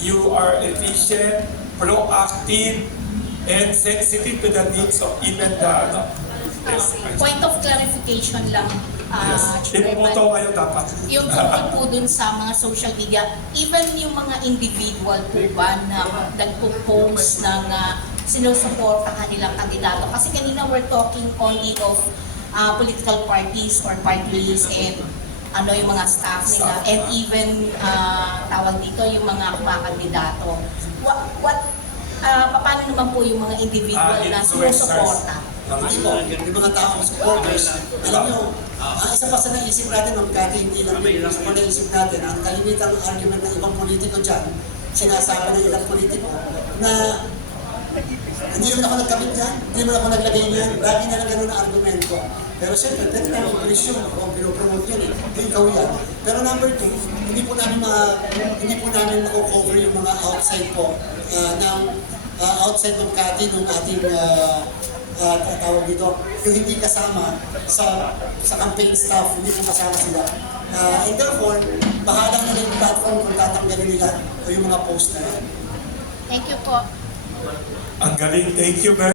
you are efficient, proactive, and sensitive to the needs of even the Point of clarification lang, Chairman. Iputo kayo dapat. Yung tungkol po dun sa mga social media, even yung mga individual po ba na nagpo-post ng sinusuporta kanilang kandidato? Kasi kanina we're talking only of political parties or parties and yung mga staff nila and even tawag dito yung mga kumakandidato. Paano naman po yung mga individual na sinusuporta? Yung mga taong supporters, alam nyo, isa pa sa naisip natin, Kati, hindi lang yung isa pa naisip natin, ang kalimitang argument ng ibang politiko dyan, sinasabi ng ilang politiko, na hindi naman ako nagkamit dyan, hindi naman ako naglagay niyan, lagi na lang ganun ang argumento. Pero siyempre, pwede naman ang presyon kung pinopromote yun ikaw yan. Pero number two, hindi po namin mako-cover yung mga outside po, outside ng Kati, ng ating tawag dito, yung hindi kasama sa campaign staff, hindi po kasama sila. And therefore, bahala na yung platform kung tatanggalin nila o yung mga post na yan. Thank you po. Ang galing, thank you very